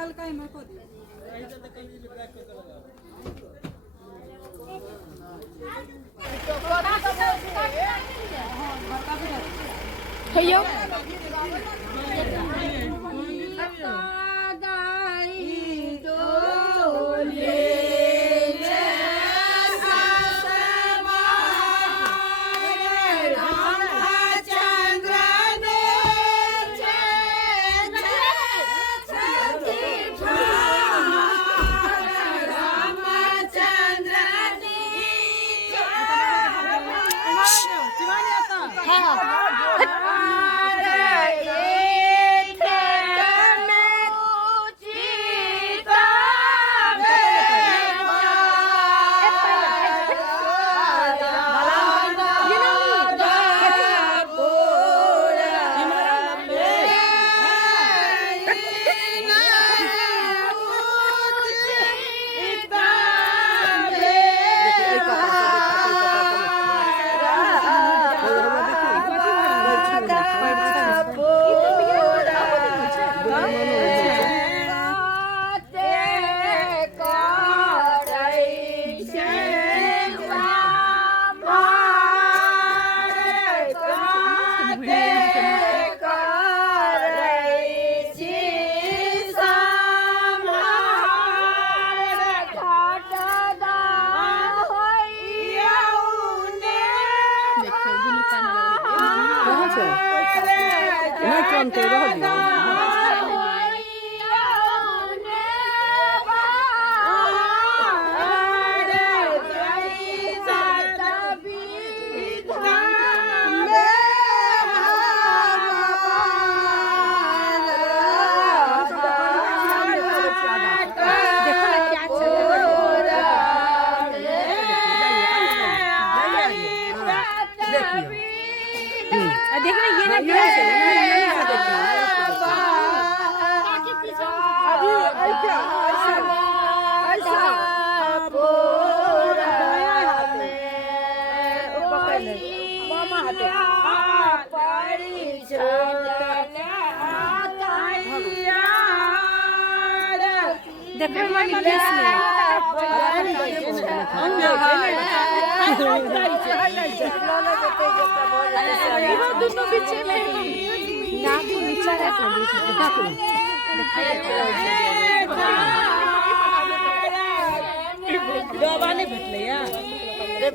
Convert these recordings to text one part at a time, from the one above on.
हल्का ही मको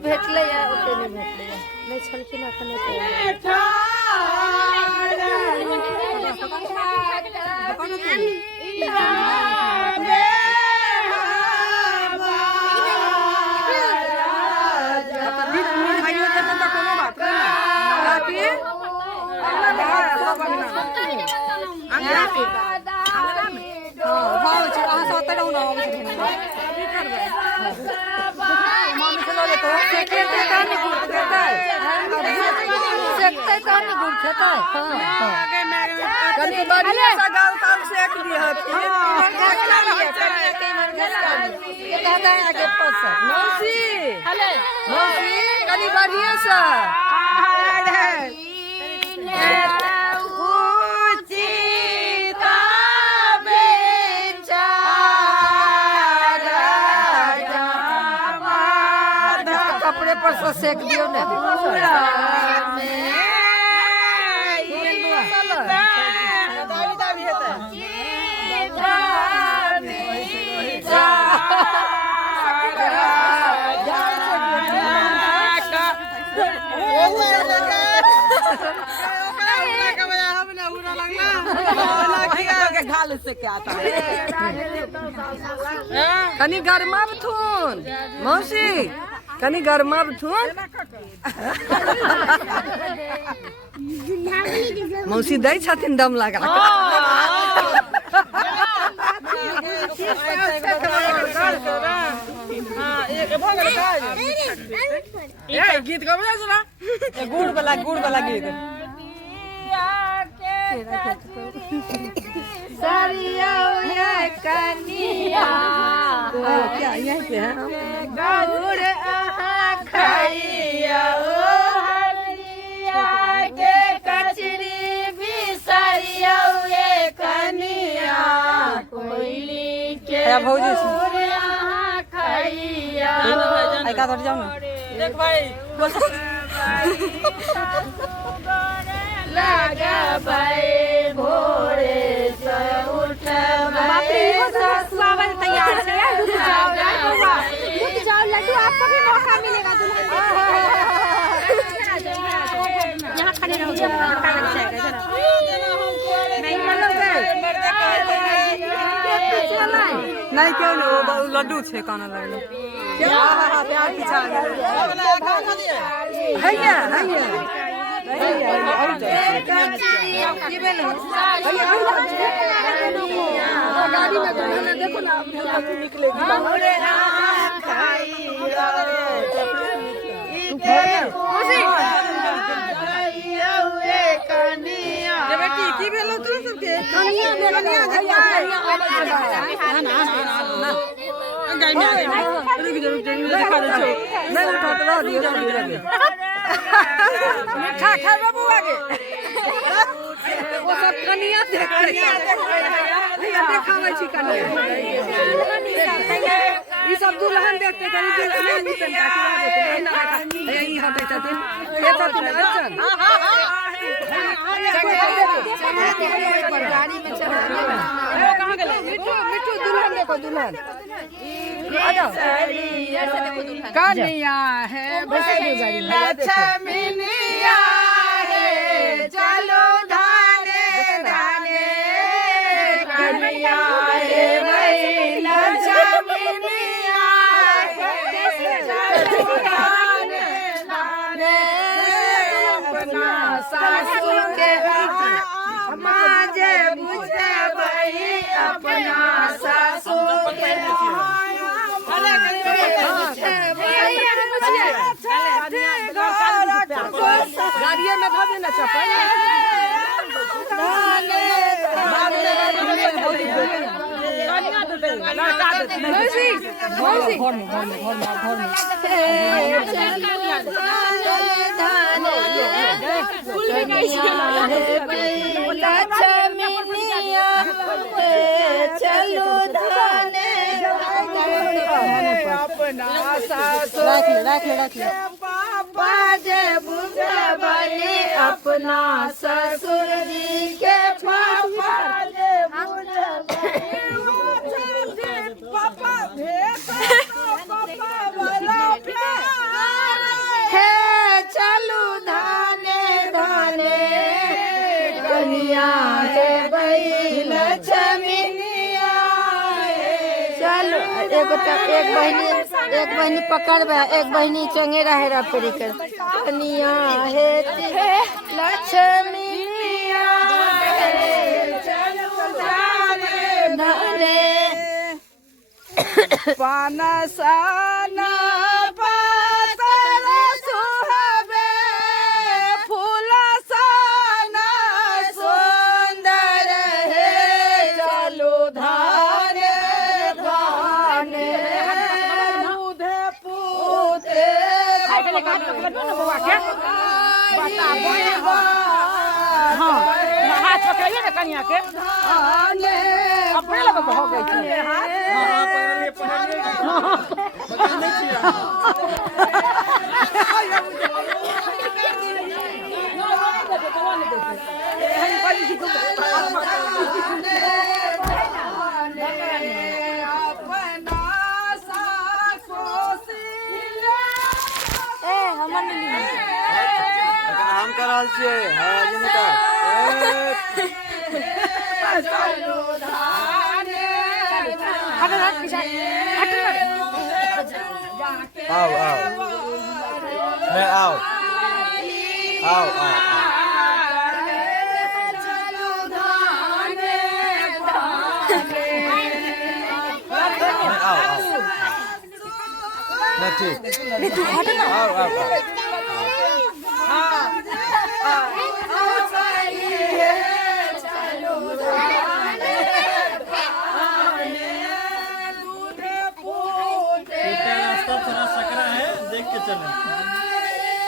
भेटले ओके नहीं भेटले नहीं छलकी ना खाने कपड़े पर से सेक दियो ने कनी गरमा बथुन मौसी कनी गरमा बथुन मौसी दै छथिन दम लगा गीत गबे सुना गुड़ वाला गीत सरिया कनिया क्या यहीं पे है गुड़ खाइया हरिया के कचरी क्या भौजी आई का धर जाओ ना देख भाई लगा भाई भोरे से उठ बाप रे इहो स्वागत तैयार है दूध चावल लड्डू आपको भी मौका मिलेगा दुल्हन यहाँ खड़े रहो नहीं क्यों नहीं वो लड्डू छे काना लगले प्यार पीछा हैया गाड़ी में देखो ना निकलेगी बेटी की भेलो तू सबके कनिया मीठा खाए बाबू आगे वो सब कनिया देखावे छी कनिया ई सब दुल्हन देखते कनी दुल्हन निकल जाती है यही हटे छथिन ये सब अर्चन गाड़ी में चढ़ वो कहां गेले मिठू दुल्हन देखो दुल्हन कनिया है लक्ष्मीनिया है चलो धाने धाने कनिया है भाई लक्ष्मीनिया है चलो धाने धाने अपना सासू के माजे बुझे भाई अपना सासू के गाड़िए में भाभी ना चपल चलो धाने अपना सासू रख ले पापा जे बुझे बने अपना ससुर जी के पापा जे बुझे पापा वाला है चलो धाने धाने कनिया है भाई लक्ष्मीनिया चलो एक बहनी पकड़बे एक बहनी चंगेरा हेरा फेरी कर कनिया है लक्ष्मीनिया धाने पाना साना पातल सुहावे फूल साना सुंदर है चलो धाने धाने दूधे पूते हाथ पकड़िए ना कनिया के अपने लगे हो गई हम कराल छे हां जिनका आओ मैं आओ ठीक आओ रास्ता थोड़ा सकरा है, देख के चलें।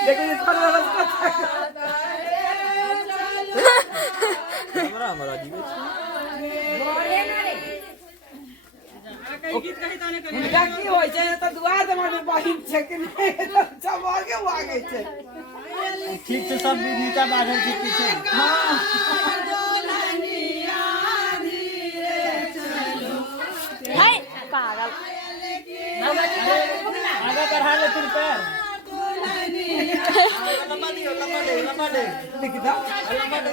देखो ये थोड़ा रास्ता हमारा जीवन हुनका की होइ छै त दुआर दमा में बहिन छै कि नहीं तो सब आगे भागे छै। ठीक से सब नीचा बाहर के पीछे। हाय पागल आगे बढ़ा ले फिर पैर। लंबा दे लंबा दे। देख दा लंबा दे।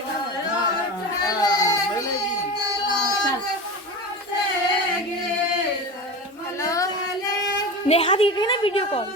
नेहा दी थी ना वीडियो कॉल।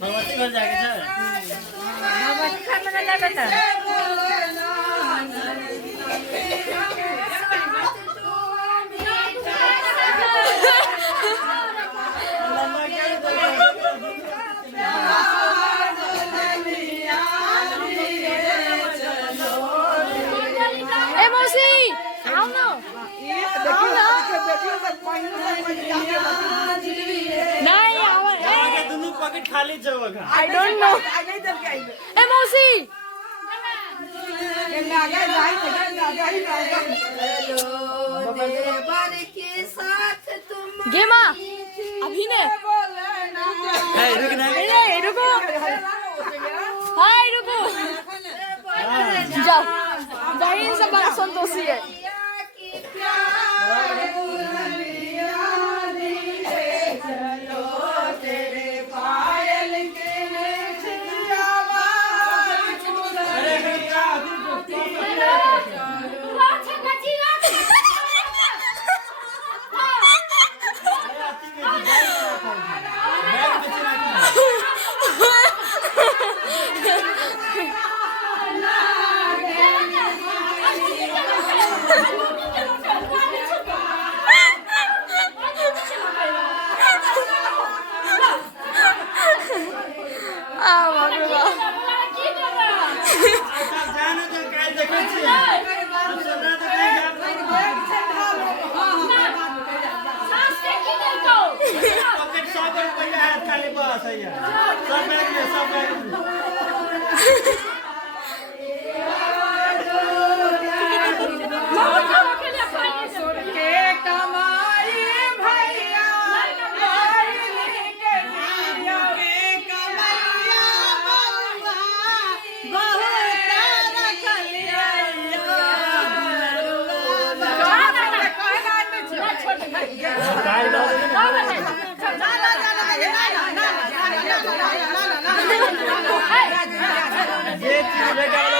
भगवती घर जाके सर। ए मौसी आओ ना। नहीं आओ आगे दोनों पॉकेट खाली जगह। I don't know. ए मौसी गेमा अभी ने रुक ना। रुको हाय रुको जाओ बहन से बड़ा संतोषी है।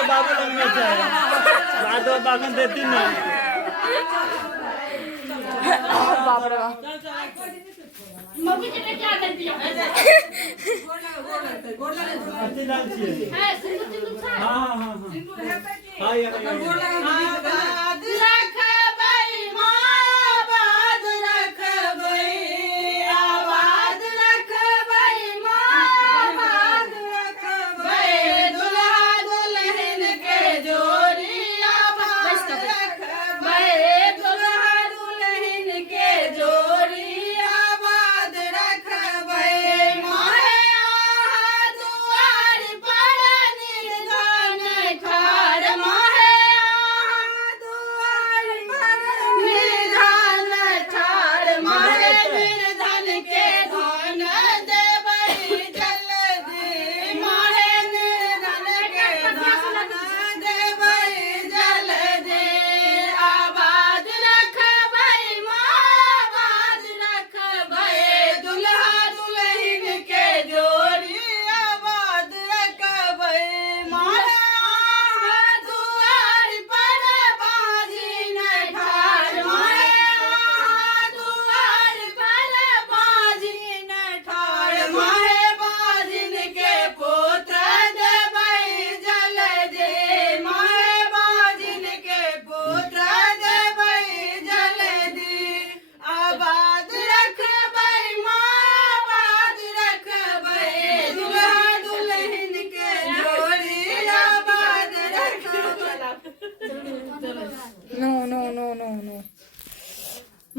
बाबू लगना चाहिए बागन देती नहीं। बाप रे बाप मम्मी जी ने क्या कर दिया है सिंदूर सिंदूर था। हाँ हाँ हाँ ये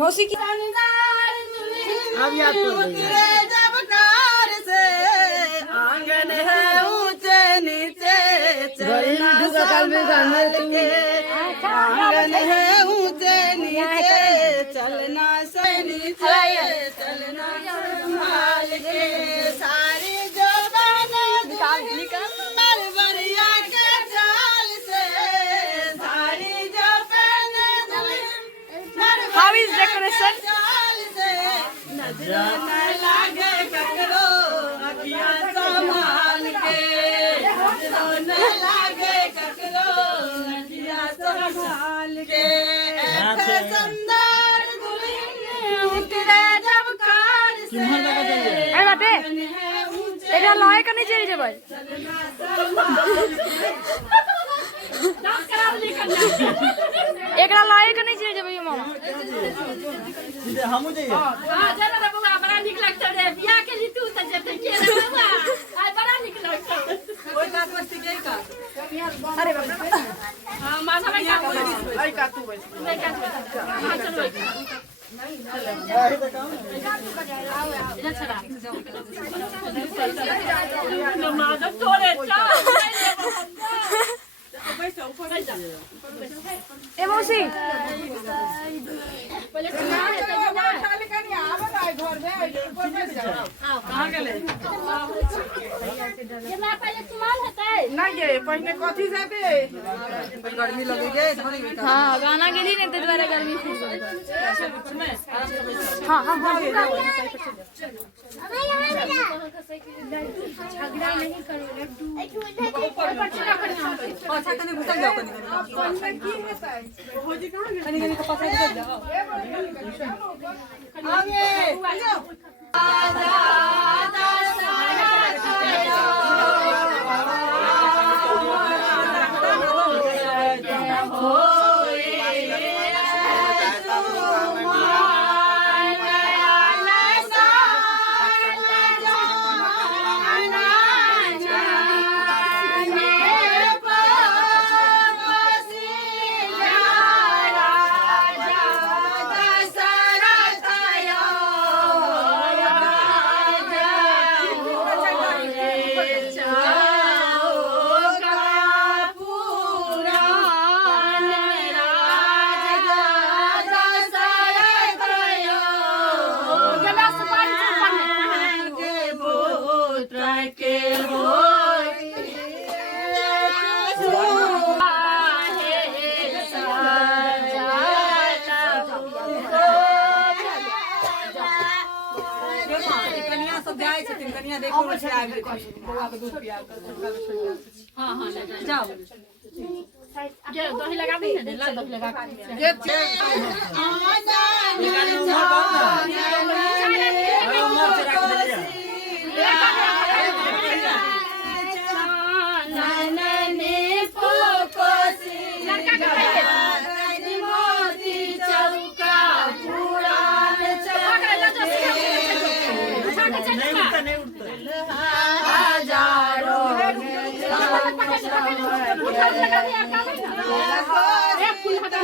मौसी की अब याद कर जब कार से आंगन है ऊंचे नीचे चलना संभाल के आंगन है ऊंचे नीचे चलना से नीचे चलना संभाल के सारी जो मरवरिया के चाल से सारी जो पहने हाउ इज डेकोरेशन चाल से नजर न लागे ककरो अखियां संभाल के नजर न लागे ककरो अखियां संभाल के ऐसे सुंदर दुल्हन उतरे जब कार से ए बाटे एटा लय कने चली जेबै एकरा लय कने चली जेबै मामा हम जाइए हां चलो रे बउआ बड़ा निक लगता रे बियाह के ऋतु त जते के रे बउआ आज बड़ा निक लगता कोई बात मस्ती के का अरे बाप रे हां माथा में क्या बोल आई का तू बस मैं क्या हां चलो इधर चला नमाज तोरे चा ए मौसी पहले सुना है कहां गेले ये ना पहले सुमान है ना गे पहले कथि जाबे गर्मी लगे गे थोड़ी हां गाना गेली ने ते द्वारा गर्मी खूब हां हां हां झगड़ा नहीं करो लड्डू अच्छा कने घुसल जाओ कने की होता है भोजी कहां गेल कने का पता चल जाओ आगे आजा आजा कनिया देखो से आ गई बउआ के दूध पिया हां हां जाओ ये दही लगा दी है ला दही लगा ये फूल हटा